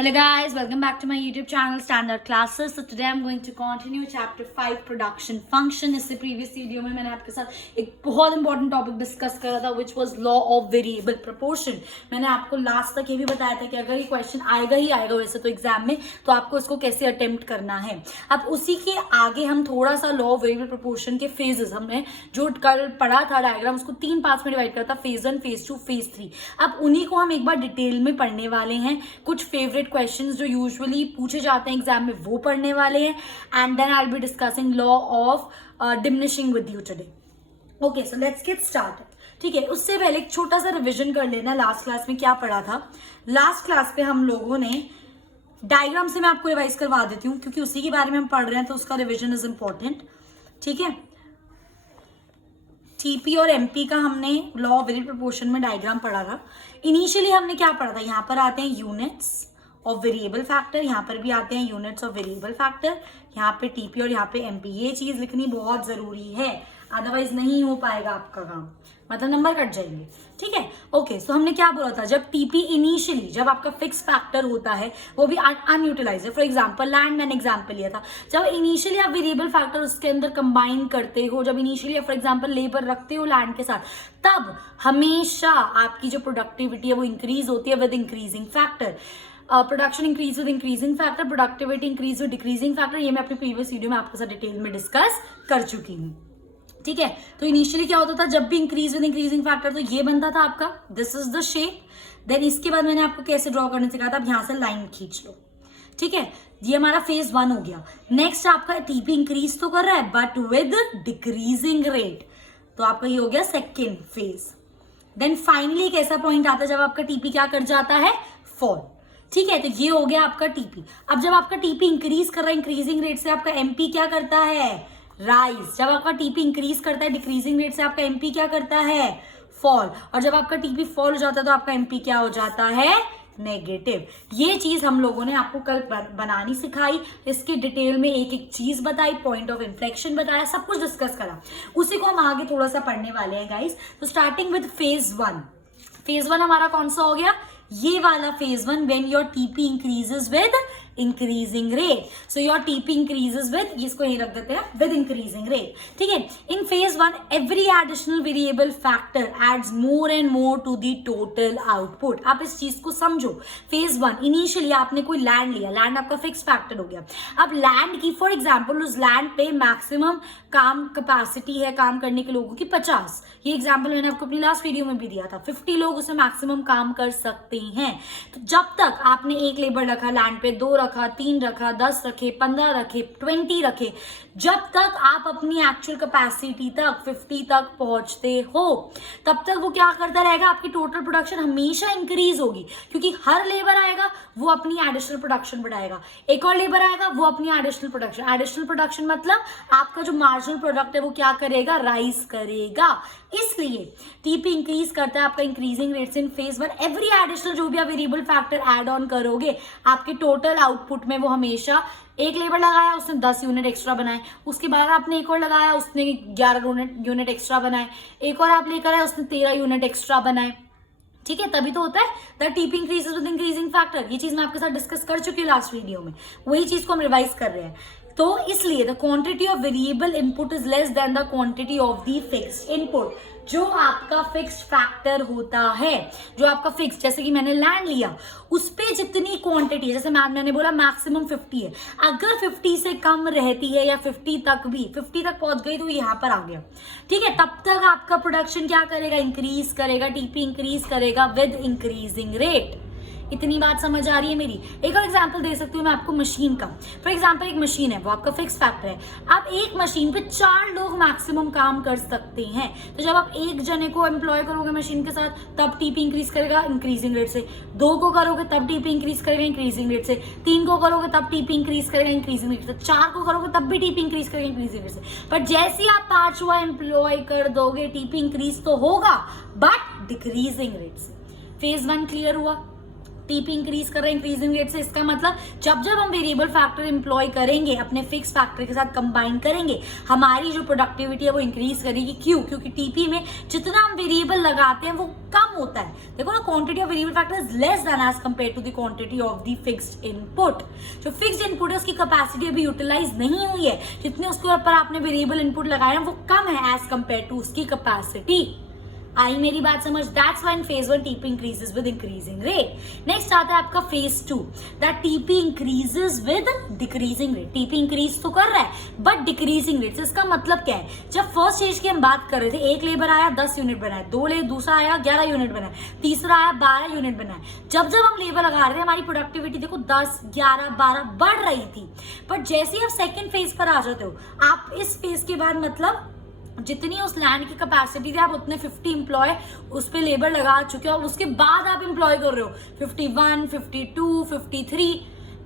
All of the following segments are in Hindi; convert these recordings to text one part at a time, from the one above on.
Hello guys, welcome back to my YouTube channel Standard Classes. So today I'm going to continue chapter 5 production function. इससे previous video में मैंने आपके साथ एक बहुत important topic discuss करा था which was law of variable proportion. मैंने आपको last तक ये भी बताया था कि अगर ये question आएगा ही आएगा वैसे तो एग्जाम में, तो आपको इसको कैसे attempt करना है. अब उसी के आगे हम थोड़ा सा law of variable proportion के phases, हमने जो कल पढ़ा था डायग्राम उसको 3 पार्ट्स में डिवाइड करता, phase 1, phase 2, phase 3. अब उन्हीं को हम एक बार डिटेल में पढ़ने वाले हैं. कुछ फेवरेट क्वेश्चंस जो यूजुअली पूछे जाते हैं एग्जाम में वो पढ़ने वाले हैं. And then I will be discussing law of diminishing with you today. Okay, so let's get started. ठीक है, उससे पहले एक छोटा सा रिवीजन कर लेना. लास्ट क्लास में क्या पढ़ा था. लास्ट क्लास पे हम लोगों ने डायग्राम से, मैं आपको रिवाइज करवा देती हूँ क्योंकि उसी के बारे में हम पढ़ रहे हैं तो उसका रिविजन इज इंपॉर्टेंट. ठीक है, टीपी और एमपी का हमने लॉ ऑफ वेरिएबल प्रोपोर्शन में डायग्राम पढ़ा था. इनिशियली हमने क्या पढ़ा था, यहाँ पर आते हैं यूनिट्स ऑफ वेरिएबल फैक्टर, यहाँ पर भी आते हैं यूनिट्स ऑफ वेरिएबल फैक्टर, यहाँ पे टीपी और यहाँ पे एमपी. ये चीज लिखनी बहुत जरूरी है, अदरवाइज नहीं हो पाएगा आपका काम, मतलब नंबर कट जाएंगे. ठीक है, ओके. सो हमने क्या बोला था, जब टीपी इनिशियली, जब आपका फिक्स फैक्टर होता है वो भी अनयूटिलाइज है. फॉर एग्जांपल लैंड मैंने एग्जांपल लिया था. जब इनिशियली आप वेरिएबल फैक्टर उसके अंदर कंबाइन करते हो, जब इनिशियली फॉर एग्जांपल लेबर रखते हो लैंड के साथ, तब हमेशा आपकी जो प्रोडक्टिविटी है वो इंक्रीज होती है with increasing factor. Production increase with increasing factor, productivity increase with decreasing factor. ये मैं अपने प्रीवियस वीडियो में आपके साथ डिटेल में डिस्कस कर चुकी हूँ. ठीक है, तो इनिशियली क्या होता था, जब भी इंक्रीज विद इंक्रीजिंग फैक्टर, तो ये बनता था आपका, this is the shape. Then इसके बाद मैंने आपको कैसे ड्रॉ करने सिखाया था, अब यहां से लाइन खींच लो. ठीक है, ये हमारा फेज 1 हो गया. नेक्स्ट आपका टीपी इंक्रीज तो कर रहा है बट विद डिक्रीजिंग रेट, तो आपका ये हो गया सेकेंड फेज. देन फाइनली एक ऐसा पॉइंट आता है जब आपका टीपी क्या कर जाता है, फॉल. ठीक है, तो ये हो गया आपका टीपी. अब जब आपका टीपी इंक्रीज कर रहा है इंक्रीजिंग रेट से, आपका एमपी क्या करता है, राइज. जब आपका टीपी इंक्रीज करता है डिक्रीजिंग रेट से, आपका एमपी क्या करता है, फॉल. और जब आपका टीपी फॉल हो जाता है तो आपका एमपी क्या हो जाता है, नेगेटिव. ये चीज हम लोगों ने आपको कल बनानी सिखाई, इसकी डिटेल में एक एक चीज बताई, पॉइंट ऑफ इन्फ्लेक्शन बताया, सब कुछ डिस्कस करा. उसी को हम आगे थोड़ा सा पढ़ने वाले हैं गाइस. तो स्टार्टिंग विद फेज 1. फेज 1 हमारा कौन सा हो गया, ये वाला phase 1, when your TP increases with increasing rate. So your TP increases with, इसको यही रख देते हैं, विद इंक्रीजिंग रेट. ठीक है, in phase 1 every additional variable factor adds more and more to the total output. आप इस चीज को समझो. फेज 1 इनिशियली आपने कोई लैंड लिया, लैंड आपका फिक्स फैक्टर हो गया. अब लैंड की फॉर एग्जाम्पल उस लैंड पे मैक्सिमम काम कैपेसिटी है काम करने के लोगों की 50. ये एग्जाम्पल मैंने आपको अपनी लास्ट वीडियो में भी दिया था. 50 लोग उसमें मैक्सिमम काम कर सकते हैं. तो जब तक आपने एक लेबर रखा लैंड पे, 2 रखा, 3 रखा, 10 रखे, 15 रखे, 20 रखे, जब तक आप अपनी एक्चुअल कैपेसिटी तक 50 तक पहुंचते हो, तब तक वो क्या करता रहेगा, आपकी टोटल प्रोडक्शन हमेशा इंक्रीज होगी. क्योंकि हर लेबर आएगा वो अपनी एडिशनल प्रोडक्शन बढ़ाएगा, एक और लेबर आएगा वो अपनी एडिशनल प्रोडक्शन मतलब आपका जो मार्जिनल प्रोडक्ट है वो क्या करेगा, राइज करेगा. इसलिए टीपी इंक्रीज करता है आपका इंक्रीजिंग रेट से. इन फेज 1 एवरी एडिशनल जो भी आप वेरिएबल फैक्टर ऐड ऑन करोगे, आपके टोटल आउटपुट में वो हमेशा, एक लेबर लगाया उसने 10 यूनिट एक्स्ट्रा बनाए, उसके बाद आपने एक और लगाया उसने 11 यूनिट एक्स्ट्रा बनाए, एक और आप लेकर आए उसने 13 यूनिट एक्स्ट्रा बनाए. ठीक है, तभी तो होता है the TP increases with increasing factor. ये चीज मैं आपके साथ डिस्कस कर चुकी हूँ लास्ट वीडियो में, वही चीज को हम रिवाइज कर रहे हैं. तो इसलिए the quantity of variable input is less then the quantity of the fixed input. जो आपका फिक्स्ड फैक्टर होता है, जो आपका फिक्स, जैसे कि मैंने लैंड लिया, उस पे जितनी क्वांटिटी है, जैसे मैंने बोला मैक्सिमम 50 है, अगर 50 से कम रहती है या 50 तक पहुंच गई तो यहाँ पर आ गया. ठीक है, तब तक आपका प्रोडक्शन क्या करेगा, इंक्रीज करेगा, टीपी इंक्रीज करेगा विद इंक्रीजिंग रेट. इतनी बात समझ आ रही है मेरी. एक और एग्जांपल दे सकती हूँ मैं आपको मशीन का. फॉर एग्जांपल एक मशीन है, वो आपका फिक्स फैक्टर है. आप एक मशीन पे 4 लोग मैक्सिमम काम कर सकते हैं. तो जब आप एक जने को एम्प्लॉय करोगे मशीन के साथ, तब टीपी इंक्रीज करेगा इंक्रीजिंग रेट से. 2 को करोगे तब टीपी इंक्रीज करेगा इंक्रीजिंग रेट से. 3 को करोगे तब टीपी इंक्रीज करेगा इंक्रीजिंग रेट से. 4 को करोगे तब भी टीपी इंक्रीज करेगा इंक्रीजिंग रेट से. पर जैसे आप 5वां एम्प्लॉय कर दोगे, टीपी इंक्रीज तो होगा बट डिक्रीजिंग रेट से. फेज 1 क्लियर हुआ. टीपी इंक्रीज कर रहे हैं इंक्रीजिंग रेट से, इसका मतलब जब जब हम वेरिएबल फैक्टर एम्प्लॉय करेंगे अपने फिक्स फैक्टर के साथ कंबाइन करेंगे, हमारी जो प्रोडक्टिविटी है वो इंक्रीज करेगी। क्यों? क्योंकि टीपी में जितना हम वेरिएबल लगाते हैं वो कम होता है। देखो ना, quantity of variable factor is less than as compare to the quantity of the fixed input. जो फिक्स्ड इनपुट है उसकी कैपेसिटी अभी यूटिलाइज नहीं हुई है, जितने उसके ऊपर आपने वेरिएबल इनपुट लगाया वो कम है एज कंपेयर टू उसकी कैपेसिटी। आई मेरी बात समझ? That's why in phase 1 TP increases with increasing rate. Next आता है आपका phase 2, that TP increases with decreasing rate. TP increase तो कर रहा है बट डिक्रीजिंग रेट से। इसका मतलब क्या है? जब फर्स्ट स्टेज की हम बात कर रहे थे, एक लेबर आया 10 यूनिट बनाए, दूसरा आया 11 यूनिट बनाए, तीसरा आया 12 यूनिट बनाए। जब जब हम लेबर लगा रहे थे हमारी प्रोडक्टिविटी देखो 10, 11, 12 बढ़ रही थी। बट जैसे ही आप सेकेंड फेज पर आ जाते हो, आप इस फेज के बाद मतलब जितनी उस लैंड की कैपेसिटी थी आप उतने 50 एम्प्लॉय उस पे लेबर लगा चुके हो, और उसके बाद आप एम्प्लॉय कर रहे हो 51, 52, 53।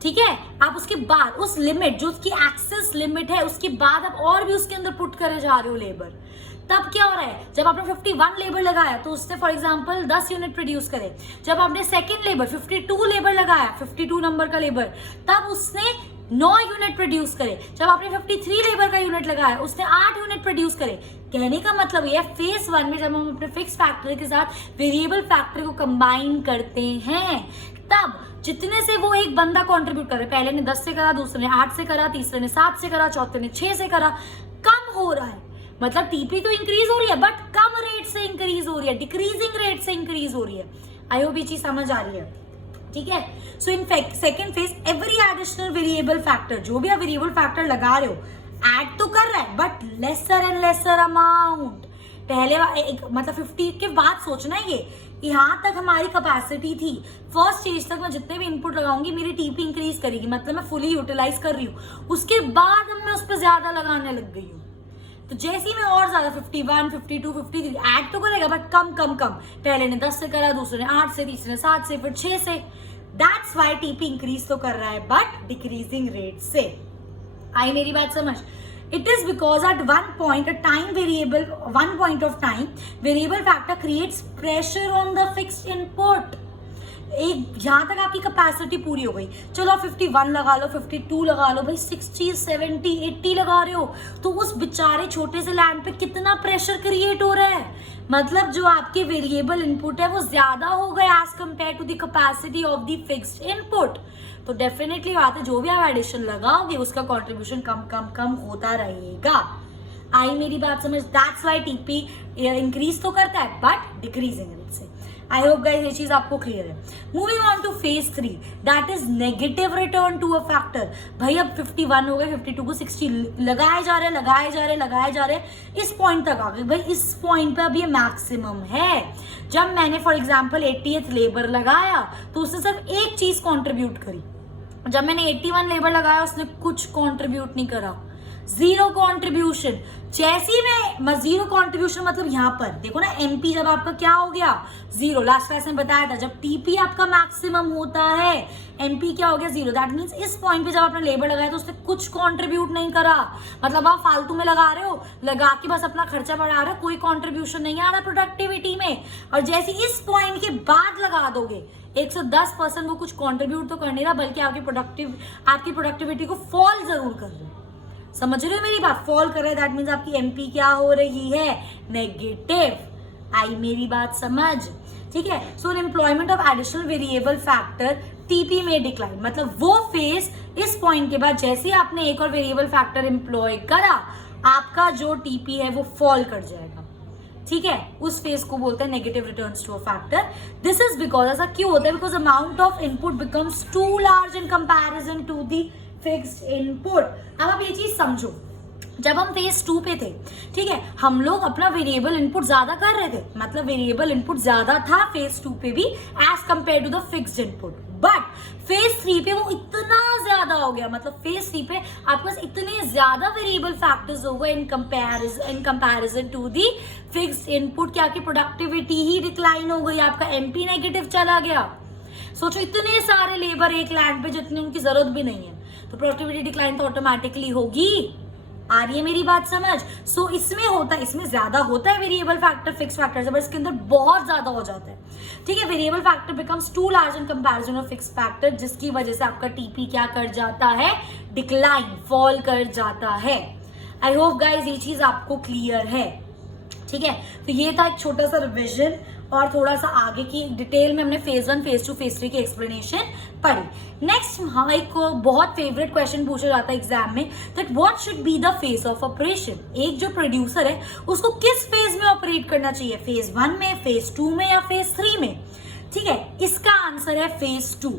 ठीक है, आप उसके बाद उस लिमिट जो उसकी एक्सेस लिमिट है उसके बाद आप और भी उसके अंदर पुट करे जा रहे हो लेबर। तब क्या हो रहा है? जब आपने 51 लेबर लगाया तो उसने फॉर एग्जांपल 10 यूनिट प्रोड्यूस करे। जब आपने सेकेंड लेबर 52 लेबर लगाया, 52 नंबर का लेबर, तब उसने 9 यूनिट प्रोड्यूस करे। जब आपने 53 लेबर का यूनिट लगाया उसने 8 यूनिट प्रोड्यूस करे। कहने का मतलब ये फेज 1 में जब हम अपने फिक्स फैक्टर के साथ वेरिएबल फैक्टर को कंबाइन करते हैं, तब जितने से वो एक बंदा कंट्रीब्यूट करे, पहले ने 10 से करा, दूसरे ने 8 से करा, तीसरे ने 7 से करा, चौथे ने 6 से करा, कम हो रहा है। मतलब टीपी तो इंक्रीज हो रही है बट कम रेट से इंक्रीज हो रही है, डिक्रीजिंग रेट से इंक्रीज हो रही है। आई होप ये चीज समझ आ रही है। ठीक है, so in second phase every additional variable factor, जो भी आप वेरिएबल फैक्टर लगा रहे हो, ऐड तो कर रहा है but lesser and lesser amount. पहले मतलब 50 के बाद सोचना है ये, यहाँ तक हमारी कैपेसिटी थी, फर्स्ट स्टेज तक मैं जितने भी इनपुट लगाऊंगी मेरी टीपी इंक्रीज करेगी, मतलब मैं फुली यूटिलाइज कर रही हूँ। उसके बाद अब मैं उस पर ज्यादा लगाने लग गई हूँ, तो जैसे ही मैं और ज्यादा 51, 52, 53 ऐड तो करेगा बट कम कम कम। पहले ने 10 से करा, दूसरे ने 8 से, तीसरे ने 7 से, फिर 6 से। दैट्स वाई टीपी इंक्रीज तो कर रहा है बट डिक्रीजिंग रेट से। आई मेरी बात समझ? It is because at one point of time, variable factor creates pressure on the fixed input. एक जहां तक आपकी कैपेसिटी पूरी हो गई, चलो आप 51 लगा लो, 52 लगा लो, भाई 60, 70, 80 लगा रहे हो, तो उस बेचारे छोटे से लैंड पे कितना प्रेशर क्रिएट हो रहा है। मतलब जो आपके वेरिएबल इनपुट है वो ज्यादा हो गया as compare to the capacity of the fixed input. तो डेफिनेटली बात है, जो भी आप एडिशन लगाओगे उसका कॉन्ट्रीब्यूशन कम कम कम होता रहेगा। आई मेरी बात समझ? दैट्स वाई टीपी इंक्रीज तो करता है बट डिक्रीजिंग रेट से। आई होप गाइस ये चीज आपको क्लियर है। Moving on to phase 3, that is negative return to a factor. भाई अब 51 हो गए, 52 को 60 लगाए जा रहे, इस पॉइंट तक आ गए। भाई इस पॉइंट पे अब ये मैक्सिमम है। जब मैंने फॉर एग्जाम्पल 80th लेबर लगाया तो उसने सिर्फ एक चीज कॉन्ट्रीब्यूट करी। जब मैंने 81 लेबर लगाया उसने कुछ कंट्रीब्यूट नहीं करा, जीरो कंट्रीब्यूशन। जैसे मैं जीरो कंट्रीब्यूशन मतलब यहाँ पर देखो ना, एमपी जब आपका क्या हो गया, जीरो। लास्ट क्लास में बताया था जब टीपी आपका मैक्सिमम होता है एमपी क्या हो गया, जीरो। दैट मीन्स इस पॉइंट पे जब आपने लेबर लगाया तो उसने कुछ कंट्रीब्यूट नहीं करा। मतलब आप फालतू में लगा रहे हो, लगा के बस अपना खर्चा बढ़ा रहे हो, कोई कंट्रीब्यूशन नहीं आ रहा प्रोडक्टिविटी में। और जैसे इस पॉइंट के बाद लगा दोगे 110%, वो कुछ कंट्रीब्यूट तो कर नहीं रहा बल्कि आपकी प्रोडक्टिविटी को फॉल जरूर कर रहे हो। समझ रहे हो मेरी बात? फॉल कर रहा है, दैट मीन्स आपकी एमपी क्या हो रही है, नेगेटिव। आई मेरी बात समझ? ठीक है, so employment of additional variable factor TP में डिक्लाइन, मतलब वो फेज इस पॉइंट के बाद जैसे आपने एक और वेरिएबल फैक्टर एम्प्लॉय करा, आपका जो टीपी है वो फॉल कर जाएगा। ठीक है, उस फेज को बोलते हैं negative returns to a factor. This is because, ऐसा क्यों होता है? Because amount of input becomes too large in comparison to the fixed input. अब आप ये चीज समझो, जब हम फेज 2 पे थे, ठीक है, हम लोग अपना वेरिएबल इनपुट ज्यादा कर रहे थे, मतलब वेरिएबल इनपुट ज्यादा था फेज 2 पे भी as compare to the fixed input. But phase 3 पे वो इतना ज्यादा हो गया, मतलब फेज 3 पे आपके पास इतने ज्यादा वेरिएबल फैक्टर्स हो गए in comparison to the fixed input कि आपकी प्रोडक्टिविटी ही डिक्लाइन हो गई, आपका एमपी नेगेटिव चला गया। सोचो, इतने सारे लेबर एक लैंड पे जितनी उनकी जरूरत भी नहीं है, तो प्रोडक्टिविटी डिक्लाइन तो ऑटोमेटिकली होगी। आ रही है मेरी बात समझ? सो इसमें होता है, इसमें ज्यादा होता है वेरिएबल फैक्टर फिक्स फैक्टर से, बट इसके अंदर बहुत ज्यादा हो जाता है। ठीक है, variable factor becomes too large in comparison of fix factor, जिसकी वजह से आपका टीपी क्या कर जाता है, डिक्लाइन, फॉल कर जाता है। आई होप गाइज ये चीज आपको क्लियर है। ठीक है, तो ये था एक छोटा सा रिविजन और थोड़ा सा आगे की डिटेल में हमने फेज 1, फेज 2, फेज 3 की एक्सप्लेनेशन पढ़ी। नेक्स्ट एक बहुत फेवरेट क्वेश्चन पूछा जाता है एग्जाम में, that what should be the phase of operation. एक जो प्रोड्यूसर है उसको किस फेज में ऑपरेट करना चाहिए, फेज 1 में, फेज 2 में या फेज 3 में। ठीक है, इसका आंसर है फेज 2।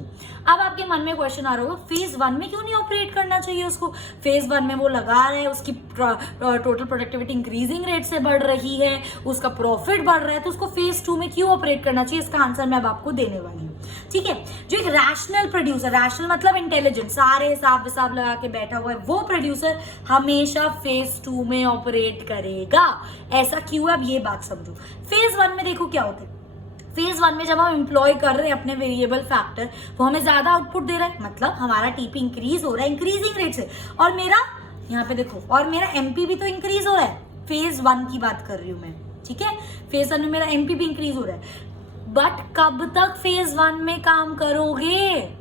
अब आपके मन में क्वेश्चन आ रहा होगा, फेज 1 में क्यों नहीं ऑपरेट करना चाहिए उसको? फेज 1 में वो लगा रहे हैं, उसकी टोटल प्रोडक्टिविटी इंक्रीजिंग रेट से बढ़ रही है, उसका प्रॉफिट बढ़ रहा है, तो उसको फेज 2 में क्यों ऑपरेट करना चाहिए? इसका आंसर मैं अब आपको देने वाली हूँ। ठीक है, जो एक रैशनल प्रोड्यूसर, रैशनल मतलब इंटेलिजेंट, सारे हिसाब विसाब लगा के बैठा हुआ है, वो प्रोड्यूसर हमेशा फेज 2 में ऑपरेट करेगा। ऐसा क्यों है, अब ये बात समझो। फेज 1 में देखो क्या होता है, फेज 1 में जब हम एम्प्लॉय कर रहे हैं अपने वेरिएबल फैक्टर, वो हमें ज्यादा आउटपुट दे रहा है, मतलब हमारा टीपी इंक्रीज हो रहा है इंक्रीजिंग रेट से, और मेरा यहाँ पे देखो, और मेरा एमपी भी तो इंक्रीज हो रहा है। फेज 1 की बात कर रही हूं मैं। ठीक है, फेज 1 में मेरा एमपी भी इंक्रीज हो रहा है, बट कब तक फेज 1 में काम करोगे?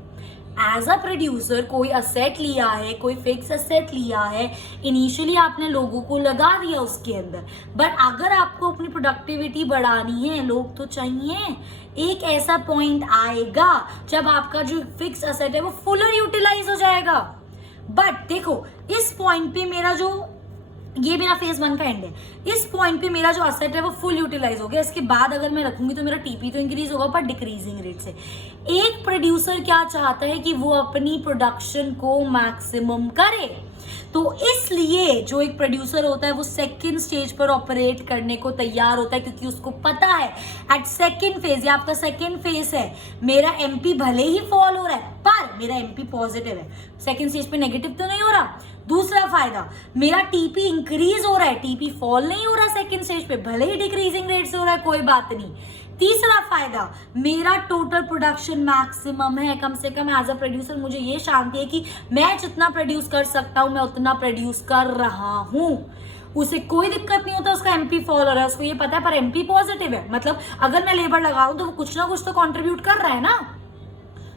एज अ प्रोड्यूसर कोई असेट लिया है, कोई फिक्स असेट लिया है, इनिशियली आपने लोगों को लगा दिया उसके अंदर, बट अगर आपको अपनी प्रोडक्टिविटी बढ़ानी है, लोग तो चाहिए, एक ऐसा पॉइंट आएगा जब आपका जो फिक्स असेट है वो फुलर यूटिलाइज हो जाएगा। बट देखो, इस पॉइंट पे मेरा जो, ये मेरा फेज 1 का एंड है, इस पॉइंट पे मेरा जो असेट है वो फुल यूटिलाइज हो गया। इसके बाद अगर मैं रखूंगी तो मेरा टीपी तो इंक्रीज होगा पर डिक्रीजिंग रेट से। एक प्रोड्यूसर क्या चाहता है कि वो अपनी प्रोडक्शन को मैक्सिमम करे, तो इसलिए जो एक प्रोड्यूसर होता है वो सेकंड स्टेज पर ऑपरेट करने को तैयार होता है, क्योंकि उसको पता है एट सेकंड फेज, ये आपका सेकंड फेज है, मेरा एमपी भले ही फॉल हो रहा है पर मेरा एमपी पॉजिटिव है, सेकंड स्टेज पे नेगेटिव तो नहीं हो रहा। दूसरा फायदा, मेरा टीपी इंक्रीज हो रहा है, टीपी फॉल नहीं हो रहा सेकंड स्टेज पे, भले ही डिक्रीजिंग रेट से हो रहा है, कोई बात नहीं। तीसरा फायदा, मेरा टोटल प्रोडक्शन मैक्सिमम है, कम से कम एज अ प्रोड्यूसर मुझे ये शांति है कि मैं जितना प्रोड्यूस कर सकता हूं मैं उतना प्रोड्यूस कर रहा हूं, उसे कोई दिक्कत नहीं होता उसका एमपी फॉल हो रहा है, उसको ये पता है पर एमपी पॉजिटिव है, मतलब अगर मैं लेबर लगा रहा हूं तो वो कुछ ना कुछ तो कंट्रीब्यूट कर रहा है ना।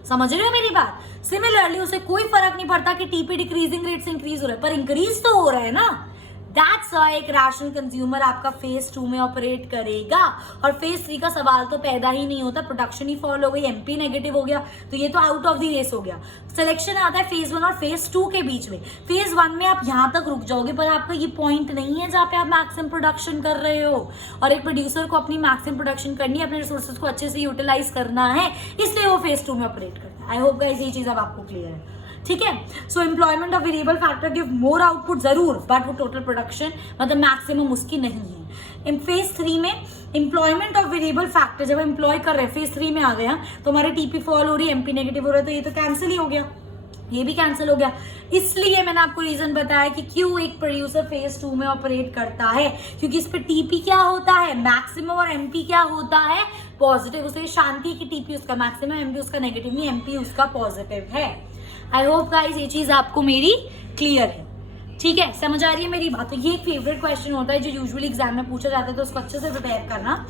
समझ रहे हो मेरी बात? सिमिलरली उसे कोई फर्क नहीं पड़ता कि टीपी डिक्रीजिंग रेट से इंक्रीज हो रहा है, पर इंक्रीज तो हो रहा है ना। दैट्स व्हाई एक रैशनल कंज्यूमर आपका फेज 2 में ऑपरेट करेगा, और फेज 3 का सवाल तो पैदा ही नहीं होता, प्रोडक्शन ही फॉल हो गई, एमपी नेगेटिव हो गया, तो ये तो आउट ऑफ द रेस हो गया। सिलेक्शन आता है फेज 1 और फेज 2 के बीच में। फेज 1 में आप यहां तक रुक जाओगे, पर आपका ये पॉइंट नहीं है जहां पे आप मैक्सिमम प्रोडक्शन कर रहे हो, और एक प्रोड्यूसर को अपनी मैक्सिमम प्रोडक्शन करनी है, अपने रिसोर्सेज को अच्छे से यूटिलाइज करना है, इसलिए वो फेज 2 में ऑपरेट करता है। आई होप गाइस ये चीज अब आपको क्लियर है। ठीक है, so employment of variable factor give more output जरूर, बट वो टोटल प्रोडक्शन मतलब मैक्सिमम उसकी नहीं है। इन फेज 3 में एम्प्लॉयमेंट ऑफ वेरिएबल फैक्टर, जब एम्प्लॉय कर रहे हैं फेज 3 में आ गया तो हमारे टीपी फॉल हो रही है, एमपी नेगेटिव हो रहा है, तो ये तो कैंसिल ही हो गया, ये भी कैंसिल हो गया। इसलिए मैंने आपको रीजन बताया कि क्यों एक प्रोड्यूसर फेज 2 में ऑपरेट करता है, क्योंकि इस पे टीपी क्या होता है, मैक्सिमम, और एमपी क्या होता है, पॉजिटिव। उसे शांति की टीपी उसका मैक्सिमम, एमपी उसका नेगेटिव नहीं, एमपी उसका पॉजिटिव है। आई होप गाइस ये चीज आपको मेरी क्लियर है। ठीक है, समझ आ रही है मेरी बात? तो ये एक फेवरेट क्वेश्चन होता है जो यूजुअली एग्जाम में पूछा जाता है, तो उसको अच्छे से प्रिपेयर करना।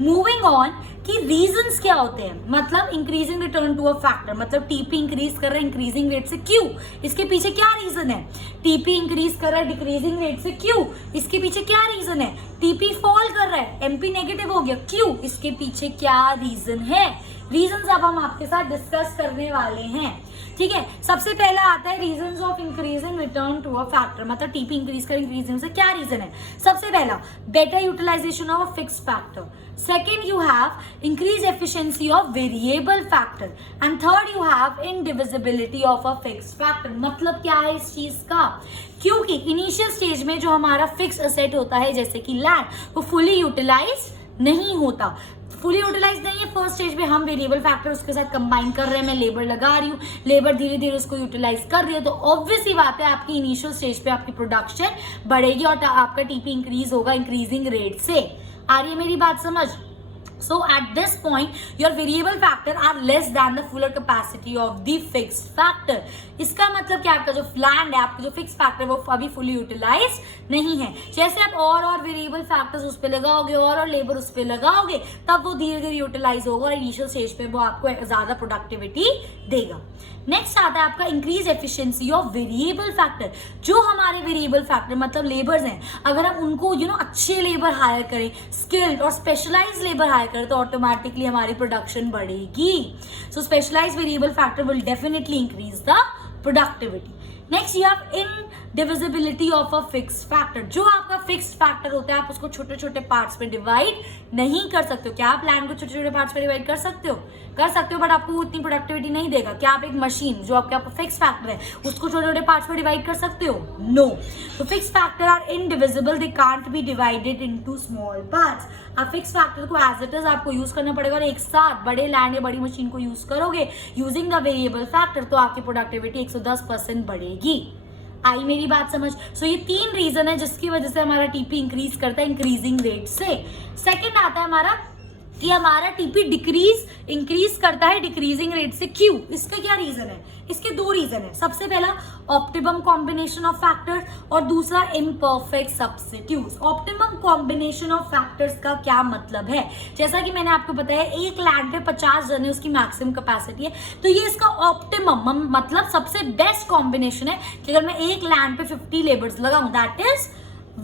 मूविंग ऑन कि रीजंस क्या होते हैं, मतलब increasing return to a factor, मतलब टीपी इंक्रीज कर रहा है इंक्रीजिंग रेट से, क्यों, इसके पीछे क्या रीजन है? टीपी इंक्रीज कर रहा है डिक्रीजिंग रेट से, क्यों, इसके पीछे क्या रीजन है? टीपी फॉल कर रहा है, एमपी नेगेटिव हो गया, क्यों, इसके पीछे क्या रीजन है? रीजंस अब हम आपके साथ डिस्कस करने वाले हैं। ठीक है, सबसे पहला आता है reasons of increasing return to a factor, मतलब टीपी इंक्रीज कर इंक्रीजिंग से क्या रीजन है? सबसे पहला, better utilization of a fixed factor. Second, you have increased efficiency of variable factor, and third, you have indivisibility of a fixed factor। मतलब क्या है इस चीज का? क्योंकि इनिशियल स्टेज में जो हमारा फिक्स असेट होता है जैसे कि लैंड, वो फुली यूटिलाइज नहीं होता, फुली यूटिलाइज नहीं है। फर्स्ट स्टेज में हम वेरिएबल फैक्टर उसके साथ कंबाइन कर रहे हैं, मैं लेबर लगा रही हूँ, लेबर धीरे धीरे उसको यूटिलाइज कर रही है, तो ऑब्वियस ही बात है आपकी इनिशियल स्टेज पे आपकी प्रोडक्शन बढ़ेगी और आपका टीपी इंक्रीज होगा इंक्रीजिंग रेट से। आ रही है मेरी बात समझ? So at this point, your variable factor are less than the fuller capacity of the fixed factor. इसका मतलब क्या, आपका जो लैंड है, आपका जो फिक्स फैक्टर वो अभी फुली यूटिलाइज नहीं है. जैसे आप और वेरिएबल फैक्टर्स उस पर लगाओगे और लेबर उस पर लगाओगे, तब वो धीरे धीरे यूटिलाइज होगा और इनिशियल स्टेज पे वो आपको ज्यादा प्रोडक्टिविटी देगा. नेक्स्ट आता है आपका increase efficiency of variable factor. जो हमारे वेरिएबल फैक्टर मतलब लेबर्स हैं, अगर हम उनको अच्छे लेबर हायर करें, स्किल्ड और स्पेशलाइज लेबर हायर करें, तो ऑटोमेटिकली हमारी प्रोडक्शन बढ़ेगी. So specialise variable factor will definitely increase the productivity. Next you have indivisibility of a fixed factor. जो आपका फिक्स्ड फैक्टर होता है, आप उसको छोटे छोटे पार्ट्स में डिवाइड नहीं कर सकते हो. क्या आप प्लान को छोटे छोटे पार्ट्स में डिवाइड कर सकते हो? कर सकते हो, बट आपको उतनी प्रोडक्टिविटी नहीं देगा. क्या आप एक मशीन जो आपका फिक्स फैक्टर है उसको छोटे छोटे पार्ट्स में डिवाइड कर सकते हो? नो. तो fix factor are indivisible, they can't be divided into small parts. आप फिक्स फैक्टर को एज इट इज आपको यूज करना पड़ेगा और एक साथ बड़े लैंड या बड़ी मशीन को यूज करोगे यूजिंग द वेरिएबल फैक्टर, तो आपकी प्रोडक्टिविटी 110% बढ़ेगी. आई मेरी बात समझ? सो ये 3 रीजन है जिसकी वजह से हमारा टीपी इंक्रीज करता है इंक्रीजिंग रेट से. सेकंड आता है हमारा कि हमारा टीपी इंक्रीज करता है डिक्रीजिंग रेट से. क्यों? इसका क्या रीजन है? इसके 2 रीजन है. सबसे पहला ऑप्टिमम कॉम्बिनेशन ऑफ फैक्टर्स और दूसरा imperfect substitutes. Optimum combination of factors का क्या मतलब है? जैसा कि मैंने आपको बताया, एक लैंड पे 50 जन है, उसकी मैक्सिमम कैपेसिटी है, तो ये इसका ऑप्टिमम मतलब सबसे बेस्ट कॉम्बिनेशन है कि अगर मैं एक लैंड पे 50 लेबर्स लगाऊं, दैट इज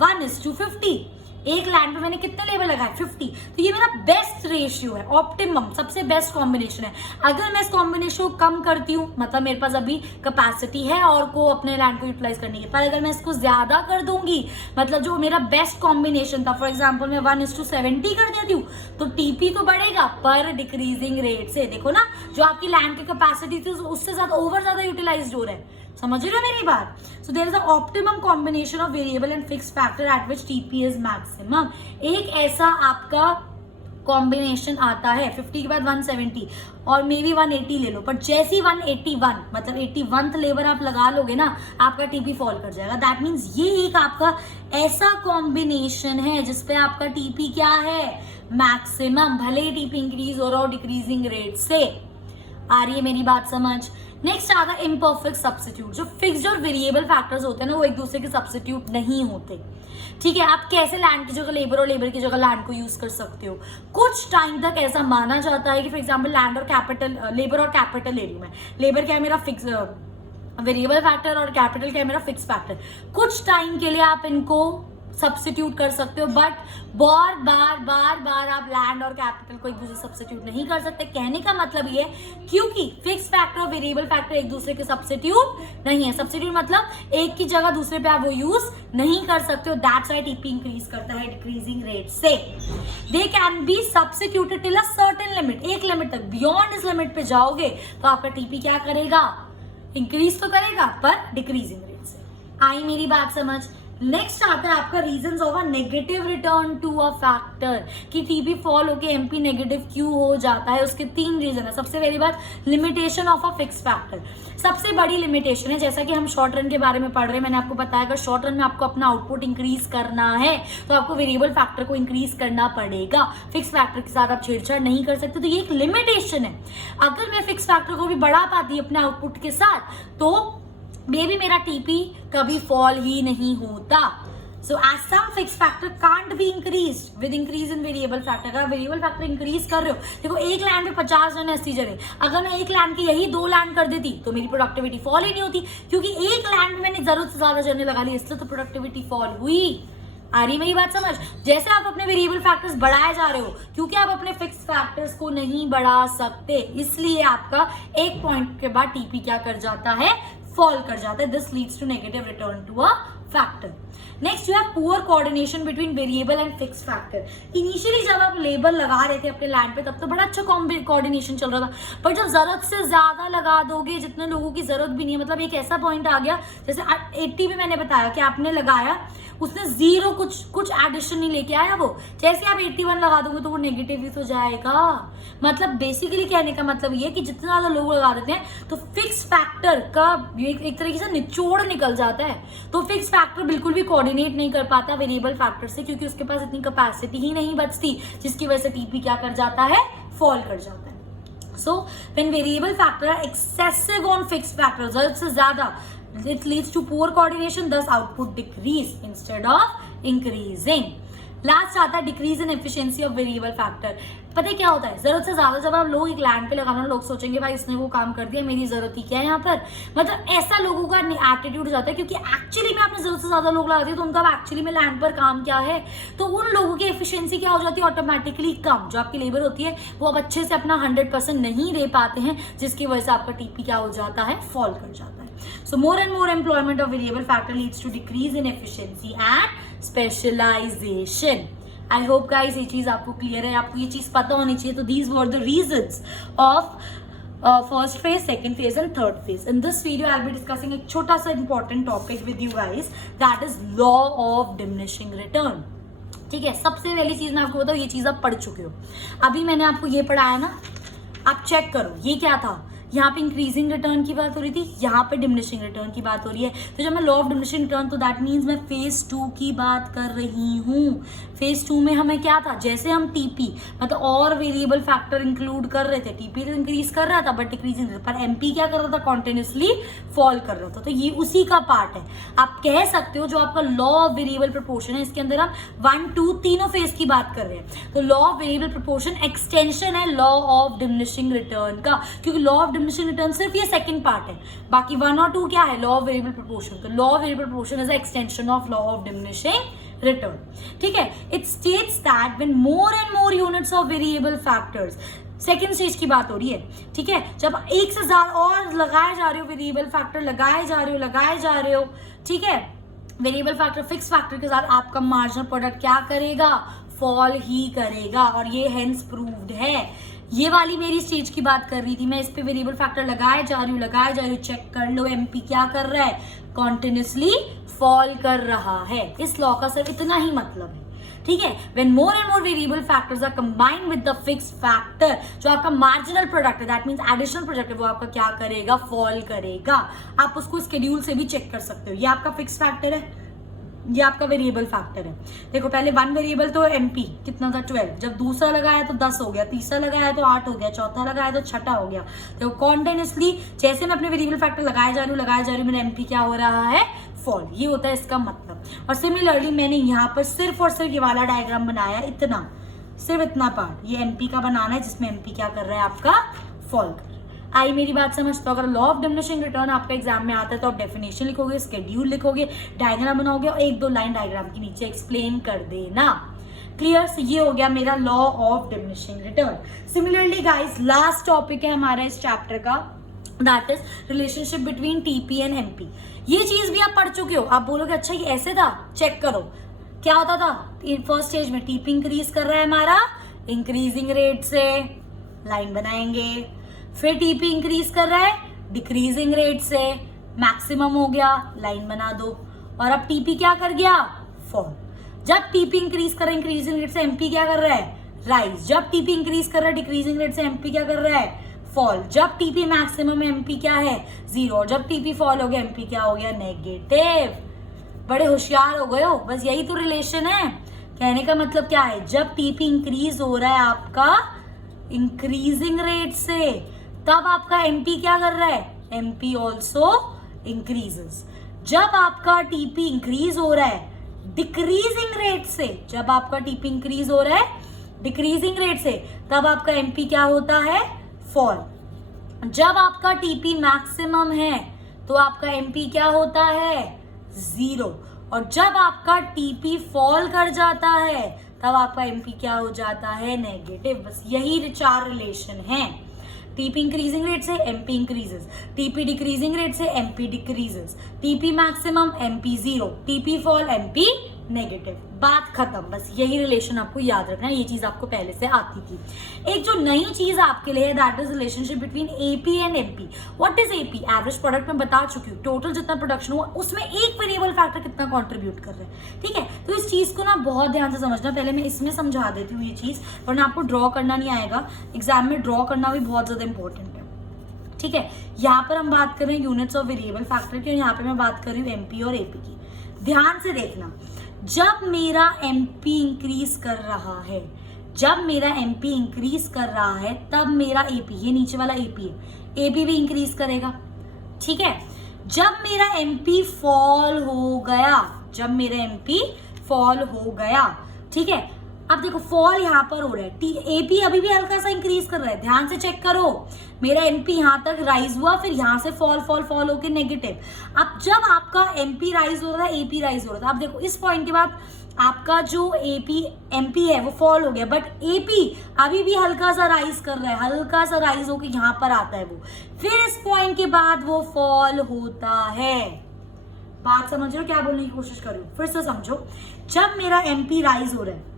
1:50. एक लैंड पे मैंने कितने लेबर लगाए? 50. तो ये मेरा बेस्ट रेशियो है, ऑप्टिमम सबसे बेस्ट कॉम्बिनेशन है. अगर मैं इस कॉम्बिनेशन को कम करती हूँ, मतलब मेरे पास अभी कैपेसिटी है और को अपने लैंड को यूटिलाइज करने की, पर अगर मैं इसको ज्यादा कर दूंगी, मतलब जो मेरा बेस्ट कॉम्बिनेशन था, फॉर एग्जाम्पल मैं 1:70 कर देती हूँ, तो टीपी तो बढ़ेगा पर डिक्रीजिंग रेट से. देखो ना, जो आपकी लैंड की कैपेसिटी थी उससे ज्यादा यूटिलाइज हो रहा है. समझ रहे हो मेरी बात? So there is a optimum combination of variable and fixed factor at which TP is maximum. एक ऐसा आपका कॉम्बिनेशन आता है 50 के बाद 170 और मे बी 180 ले लो, पर जैसी 181 मतलब 81th लेबर आप लगा लोगे ना, आपका टीपी फॉल कर जाएगा. दैट मीन्स ये एक आपका ऐसा कॉम्बिनेशन है जिसपे आपका टीपी क्या है? मैक्सिमम. भले ही टीपी इंक्रीज हो रहा हो डिक्रीजिंग रेट से. आ रही है मेरी बात समझ? नेक्स्ट आता है इम्परफेक्ट सब्स्टिट्यूट. जो फिक्स्ड और वेरिएबल फैक्टर्स होते हैं ना, वो एक दूसरे के सब्स्टिट्यूट नहीं होते. ठीक है, आप कैसे लैंड की जगह लेबर और लेबर की जगह लैंड को यूज कर सकते हो? कुछ टाइम तक ऐसा माना जाता है कि फॉर एग्जांपल लैंड और कैपिटल, लेबर और कैपिटल ले लूं मैं. लेबर क्या है मेरा फिक्स वेरिएबल फैक्टर और कैपिटल क्या है मेरा फिक्स फैक्टर. कुछ टाइम के लिए आप इनको सब्स्टिट्यूट कर सकते हो, बट बार आप लैंड और कैपिटल को एक दूसरे सब्स्टिट्यूट नहीं कर सकते. कहने का मतलब ये, क्योंकि फिक्स फैक्टर और वेरिएबल फैक्टर एक दूसरे के सब्स्टिट्यूट नहीं है. सब्स्टिट्यूट मतलब एक की जगह दूसरे पे आप वो यूज नहीं कर सकते हो. दैट्स व्हाई टीपी इंक्रीज करता है डिक्रीजिंग रेट से. They can be substituted till a certain limit. एक लिमिट तक, बियॉन्ड इस लिमिट पे जाओगे तो आपका टीपी क्या करेगा? इंक्रीज तो करेगा पर डिक्रीजिंग रेट से. आई मेरी बात समझ? नेक्स्ट आता है आपका reasons of a negative return to a factor, कि टीपी फॉल होके एमपी नेगेटिव क्यों हो जाता है. उसके 3 रीजन है. सबसे पहली बात, limitation of a fix factor. सबसे बड़ी लिमिटेशन है, जैसा कि हम शॉर्ट रन के बारे में पढ़ रहे हैं, मैंने आपको बताया अगर शॉर्ट रन में आपको अपना आउटपुट इंक्रीज करना है तो आपको वेरिएबल फैक्टर को इंक्रीज करना पड़ेगा. फिक्स फैक्टर के साथ आप छेड़छाड़ नहीं कर सकते. तो ये एक लिमिटेशन है. अगर मैं फिक्स फैक्टर को भी बढ़ा पाती अपने आउटपुट के साथ, तो मे बी मेरा टीपी कभी फॉल ही नहीं होता. So as some fix factor can't be increase with increase in variable factor. अगर वेरिएबल फैक्टर इंक्रीज कर रहे हो, देखो एक लैंड पे 50 जन 80 जन है, अगर मैं एक लैंड के यही 2 लैंड कर देती तो मेरी प्रोडक्टिविटी फॉल ही नहीं होती, क्योंकि एक लैंड में मैंने जरूरत से ज्यादा जने लगा ली, इसलिए तो प्रोडक्टिविटी फॉल हुई. आ रही मेरी बात समझ? जैसे आप अपने वेरिएबल फैक्टर्स बढ़ाए जा रहे हो, क्योंकि आप अपने फिक्स फैक्टर्स को नहीं बढ़ा सकते, इसलिए आपका एक पॉइंट के बाद टीपी क्या कर जाता है? फॉल कर जाता है. This leads to negative return to a factor. Next you have poor coordination between variable and fix factor. Initially जब आप लेबर लगा रहे थे अपने लैंड पे, तब तो बड़ा अच्छा कोऑर्डिनेशन चल रहा था, पर जब जरूरत से ज्यादा लगा दोगे, जितने लोगों की जरूरत भी नहीं है, मतलब एक ऐसा पॉइंट आ गया, जैसे 80 में मैंने बताया कि आपने लगाया, उसने 0 कुछ एडिशन नहीं लेके आया, वो जैसे आप 81 लगा दोगे तो वो नेगेटिव ही तो जाएगा. मतलब बेसिकली कहने का मतलब ये कि जितने ज्यादा लोग लगा देते हैं तो फिक्स फैक्टर का एक तरीके से निचोड़ निकल जाता है. तो फिक्स फैक्टर बिल्कुल भी कोऑर्डिनेट नहीं कर पाता वेरिएबल फैक्टर से, क्योंकि उसके पास इतनी कैपेसिटी ही नहीं बचती, जिसकी वजह से टीपी क्या कर जाता है, फॉल कर जाता है. So when variable factor are excessive on fixed factor, जरूरत से ज्यादा, it leads to poor coordination, thus output decrease instead of increasing. Last आता है decrease in efficiency of variable factor. पता है क्या होता है, जरूरत से ज्यादा जब आप लोग एक लैंड पे लगाना, लोग सोचेंगे भाई इसने वो काम कर दिया, मेरी जरूरत ही क्या है यहाँ पर. मतलब ऐसा लोगों का एटीट्यूड हो जाता है, क्योंकि एक्चुअली में आपने जरूरत से ज्यादा लोग लगा दिए तो उनका एक्चुअली में लैंड पर काम क्या है, तो उन लोगों की एफिशिएंसी क्या हो जाती है, ऑटोमेटिकली कम. जो आपकी लेबर होती है वो अब अच्छे से अपना 100% नहीं दे पाते हैं, जिसकी वजह से आपका टीपी क्या हो जाता है, फॉल कर जाता है. So more and more employment of variable factor leads to decrease in efficiency and specialization. I hope guys ये चीज आपको क्लियर है, आपको ये चीज पता होनी चाहिए. तो these were the reasons of first phase, second phase and third phase. In this video I'll be discussing एक छोटा सा important topic with you guys, that is law of diminishing return. ठीक है, सबसे पहली चीज मैं आपको बताऊँ, ये चीज आप पढ़ चुके हो. अभी मैंने आपको ये पढ़ाया ना, आप चेक करो ये क्या था. यहाँ पे इंक्रीजिंग रिटर्न की बात हो रही थी, यहाँ पे डिमिनिशिंग रिटर्न की बात हो रही है. तो जब मैं लॉ ऑफ डिमिनिशिंग रिटर्न, तो दैट मीन्स मैं फेज 2 की बात कर रही हूँ. फेज 2 में हमें क्या था, जैसे हम टीपी मतलब और वेरिएबल फैक्टर इंक्लूड कर रहे थे, टीपी तो इंक्रीज कर रहा था बट डिक्रीजिंग, पर एमपी क्या कर रहा था, कॉन्टिन्यूसली फॉल कर रहा था. तो ये उसी का पार्ट है. आप कह सकते हो जो आपका लॉ ऑफ वेरिएबल प्रोपोर्शन है, इसके अंदर हम 1, 2, तीनों फेज की बात कर रहे हैं. तो law of variable proportion extension है लॉ ऑफ डिमिनिशिंग रिटर्न का, क्योंकि लॉ ऑफ डिमिनिशिंग रिटर्न सिर्फ ये सेकंड पार्ट है, बाकी 1 और 2 क्या है, लॉ ऑफ वेरिएबल प्रोपोर्शन. तो law of variable proportion is extension of law of diminishing return. ठीक है, it states that when more and more units of variable factors, second stage की बात हो रही है. ठीक है, जब एक से ज्यादा और लगाए जा रहे हो वेरिएबल फैक्टर, लगाए जा रहे हो. ठीक है, वेरिएबल फैक्टर फिक्स फैक्टर के साथ आपका मार्जिनल प्रोडक्ट क्या करेगा, फॉल ही करेगा. और ये हेंस प्रूव्ड है. ये वाली मेरी स्टेज की बात कर रही थी मैं, इस पे वेरिएबल फैक्टर लगाए जा रही हूँ. चेक कर लो एमपी क्या कर रहा है, कॉन्टिन्यूसली फॉल कर रहा है. इस लॉ का सिर्फ इतना ही मतलब है. ठीक है, when more and more variable factors are combined with the fixed factor, जो आपका मार्जिनल प्रोडक्ट है, दैट मींस एडिशनल प्रोडक्ट है, वो आपका क्या करेगा, फॉल करेगा. आप उसको स्केड्यूल से भी चेक कर सकते हो. ये आपका फिक्स्ड फैक्टर है, ये आपका वेरिएबल फैक्टर है. देखो पहले 1 वेरिएबल तो एमपी कितना था, 12. जब दूसरा लगाया तो 10 हो गया, तीसरा लगाया तो 8 हो गया, चौथा लगाया तो 6 हो गया. तो कॉन्टिन्यूसली जैसे मैं अपने वेरिएबल फैक्टर लगाए जा रही हूँ, मेरा एमपी क्या हो रहा है, फॉल. ये होता है इसका मतलब. और सिमिलरली मैंने यहाँ पर सिर्फ और सिर्फ ये वाला डायग्राम बनाया, इतना, सिर्फ इतना पार्ट ये एमपी का बनाना है, जिसमें एमपी क्या कर रहा है, आपका फॉल. आई मेरी बात समझते हो. अगर लॉ ऑफ डिमिनिशिंग रिटर्न आपका एग्जाम में आता है तो आप डेफिनेशन लिखोगे, स्केड्यूल लिखोगे, डायग्राम बनाओगे और 1-2 लाइन डायग्राम के नीचे एक्सप्लेन कर देना. क्लियर. सो ये हो गया मेरा law of diminishing return. Similarly guys last topic है हमारा इस चैप्टर का, that is relationship between TP and MP. ये चीज भी आप पढ़ चुके हो. आप बोलोगे अच्छा ये ऐसे था, चेक करो क्या होता था. फर्स्ट स्टेज में टीपी इंक्रीज कर रहा है हमारा इंक्रीजिंग रेट से, लाइन बनाएंगे. फिर टीपी इंक्रीज कर रहा है डिक्रीजिंग रेट से, मैक्सिमम हो गया, लाइन बना दो. और अब टीपी क्या कर गया, फॉल. जब टीपी इंक्रीज कर रहा है इंक्रीजिंग रेट से, एमपी क्या कर रहा है, राइज. जब टीपी इंक्रीज कर रहा है डिक्रीजिंग रेट से, एमपी क्या कर रहा है, फॉल. जब टीपी मैक्सिमम है, एमपी क्या है, 0. जब टीपी फॉल हो गया, एमपी क्या हो गया, नेगेटिव. बड़े होशियार हो गए हो. बस यही तो रिलेशन है. कहने का मतलब क्या है, जब टीपी इंक्रीज हो रहा है आपका इंक्रीजिंग रेट से, तब आपका एमपी क्या कर रहा है, एमपी ऑल्सो इंक्रीजेस. जब आपका टीपी इंक्रीज हो रहा है डिक्रीजिंग रेट से, जब आपका टीपी इंक्रीज हो रहा है डिक्रीजिंग रेट से, तब आपका एमपी क्या होता है, फॉल. जब आपका टीपी मैक्सिमम है तो आपका एमपी क्या होता है, 0. और जब आपका टीपी फॉल कर जाता है तब आपका एमपी क्या हो जाता है, नेगेटिव. बस यही 4 रिलेशन है. टीपी इंक्रीजिंग रेट से MP increases, TP decreasing rate से MP decreases, TP maximum MP 0, TP fall MP negative. बात खत्म. बस यही रिलेशन आपको याद रखना है. ये चीज आपको पहले से आती थी. एक जो नई चीज आपके लिए है, that is relationship between AP and MP. What is AP, average product में बता चुकी हूँ. टोटल जितना प्रोडक्शन हुआ उसमें एक वेरिएबल फैक्टर कितना कॉन्ट्रीब्यूट कर रहा है. ठीक है, तो इस चीज को ना बहुत ध्यान से समझना. पहले मैं इसमें समझा देती हूँ ये चीज, वरना आपको ड्रॉ करना नहीं आएगा. एग्जाम में ड्रॉ करना भी बहुत ज्यादा इंपॉर्टेंट है. ठीक है, यहाँ पर हम बात कर रहे हैं यूनिट्स ऑफ वेरिएबल फैक्टर की, और यहाँ पे मैं बात कर रही हूँ एमपी और एपी की. ध्यान से देखना, जब मेरा एमपी इंक्रीज कर रहा है, जब मेरा एमपी इंक्रीज कर रहा है तब मेरा एपी, ये नीचे वाला एपी है, एपी भी इंक्रीज करेगा, ठीक है। जब मेरा एमपी फॉल हो गया, जब मेरा एमपी फॉल हो गया, ठीक है, अब देखो फॉल यहाँ पर हो रहा है, एपी अभी भी हल्का सा इंक्रीज कर रहा है, ध्यान से चेक करो, मेरा एमपी यहाँ तक राइज हुआ, फिर यहाँ से फॉल फॉल फॉल होके नेगेटिव। अब जब आपका एमपी राइज हो रहा था, एपी राइज हो रहा था, अब देखो इस पॉइंट के बाद आपका जो एमपी है वो फॉल हो गया, बट एपी अभी भी हल्का सा राइज कर रहा है, हल्का सा राइज होके यहाँ पर आता है वो, फिर इस पॉइंट के बाद वो फॉल होता है। बात समझ रहे हो, क्या बोलने की कोशिश कर रही हूँ, फिर से समझो, जब मेरा एमपी राइज हो रहा है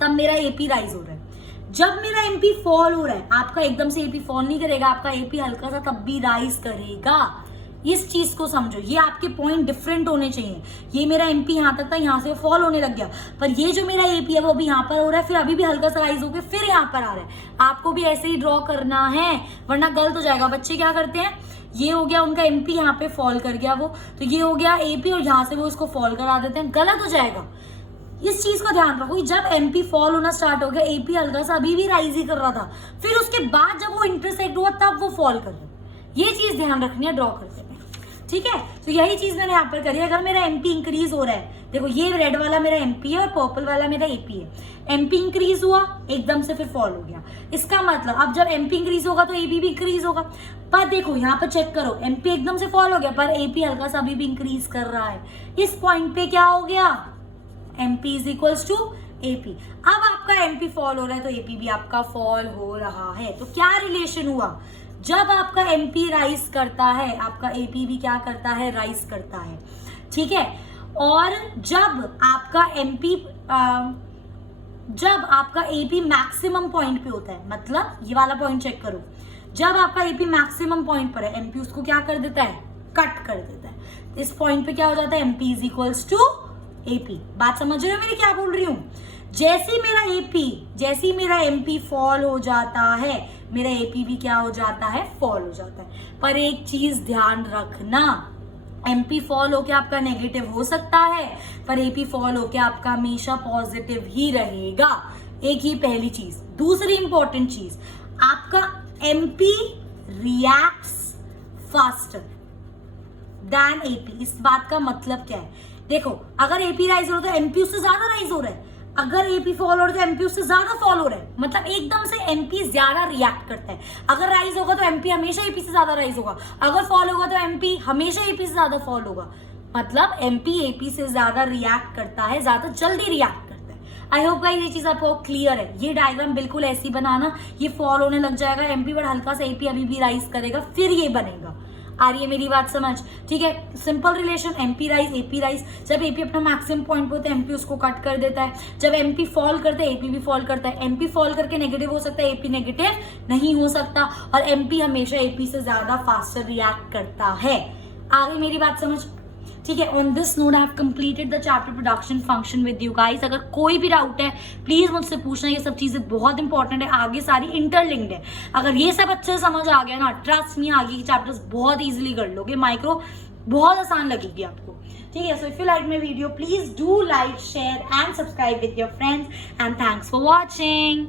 तब मेरा एपी राइज हो रहा है, जब मेरा एमपी फॉल हो रहा है, आपका एकदम से एपी फॉल नहीं करेगा, आपका एपी हल्का सा तब भी राइज करेगा। इस चीज को समझो, ये आपके पॉइंट डिफरेंट होने चाहिए। ये मेरा एमपी यहाँ तक था, यहाँ से फॉल होने लग गया, पर ये जो मेरा एपी है वो अभी यहाँ पर हो रहा है, फिर अभी भी हल्का सा राइज होकर फिर यहाँ पर आ रहा है। आपको भी ऐसे ही ड्रॉ करना है, वरना गलत हो जाएगा। बच्चे क्या करते हैं, ये हो गया उनका एमपी, यहाँ पे फॉल कर गया वो, तो ये हो गया एपी और यहाँ से वो इसको फॉल करा देते हैं, गलत हो जाएगा। इस चीज का ध्यान रखो, जब एमपी फॉल होना स्टार्ट हो गया, एपी हल्का सा अभी भी राइज ही कर रहा था, फिर उसके बाद जब वो इंटरसेक्ट हुआ तब वो फॉल कर रहा है। ये चीज ध्यान रखनी है ड्रॉ करते हैं, ठीक है। तो यही चीज मैंने यहाँ पर करी। अगर मेरा एमपी इंक्रीज हो रहा है, देखो ये रेड वाला मेरा एमपी है और पर्पल वाला मेरा एपी है, एमपी इंक्रीज हुआ एकदम से फिर फॉल हो गया, इसका मतलब अब जब एमपी इंक्रीज होगा तो एपी भी इंक्रीज होगा। पर देखो यहाँ पर चेक करो, एमपी एकदम से फॉल हो गया पर एपी हल्का सा अभी भी इंक्रीज कर रहा है। इस पॉइंट पे क्या हो गया, MP is equals to AP। अब आपका MP फॉल हो रहा है तो AP भी आपका फॉल हो रहा है। तो क्या रिलेशन हुआ, जब आपका MP राइज करता है आपका AP भी क्या करता है, राइज करता है, ठीक है। और जब आपका जब आपका AP मैक्सिमम पॉइंट पे होता है, मतलब ये वाला पॉइंट चेक करो, जब आपका AP मैक्सिमम पॉइंट पर है, MP उसको क्या कर देता है, कट कर देता है। इस पॉइंट पे क्या हो जाता है, MP is equals to AP। बात समझ रहे हो मेरी क्या बोल रही हूँ। जैसे मेरा MP फॉल हो जाता है, मेरा AP भी क्या हो जाता है, फॉल हो जाता है। पर एक चीज ध्यान रखना, MP फॉल होके आपका नेगेटिव हो सकता है, पर AP फॉल होके आपका हमेशा पॉजिटिव ही रहेगा। एक ही पहली चीज। दूसरी इंपॉर्टेंट चीज, आपका MP reacts faster than AP। इस बात का मतलब क्या है, देखो अगर AP राइज हो रहा है तो MP उससे ज्यादा राइज हो रहा है, अगर AP फॉल हो रहा है तो MP उससे ज्यादा फॉल हो रहा है, मतलब एकदम से MP ज्यादा रिएक्ट करता है। अगर राइज होगा तो MP हमेशा AP से ज्यादा राइज होगा, अगर फॉल होगा तो MP हमेशा AP से ज्यादा फॉल होगा। मतलब MP AP से ज्यादा रिएक्ट करता है, ज्यादा जल्दी रिएक्ट करता है। आई होप गाइस ये चीज आपको क्लियर है। ये डायग्राम बिल्कुल ऐसी बनाना, ये फॉल होने लग जाएगा MP बट हल्का सा AP अभी भी राइज करेगा, फिर ये बनेगा। आ रही है मेरी बात समझ, ठीक है। Simple relation, MP rise AP rise. जब AP अपना मैक्सिमम पॉइंट पे होता है MP उसको कट कर देता है, जब MP फॉल करता है AP भी फॉल करता है। MP फॉल करके नेगेटिव हो सकता है, AP नेगेटिव नहीं हो सकता, और MP हमेशा AP से ज्यादा फास्टर रिएक्ट करता है। आ गई मेरी बात समझ, ठीक है। On this note I have completed the chapter production function with you guys. अगर कोई भी डाउट है प्लीज मुझसे पूछना, ये सब चीजें बहुत इंपॉर्टेंट है, आगे सारी इंटरलिंक्ड है। अगर ये सब अच्छे से समझ आ गया ना, ट्रस्ट मी आगे की चैप्टर्स बहुत इजीली कर लोगे, माइक्रो बहुत आसान लगेगी आपको, ठीक है। So if you like my video please do like, share and subscribe with your friends and thanks for watching.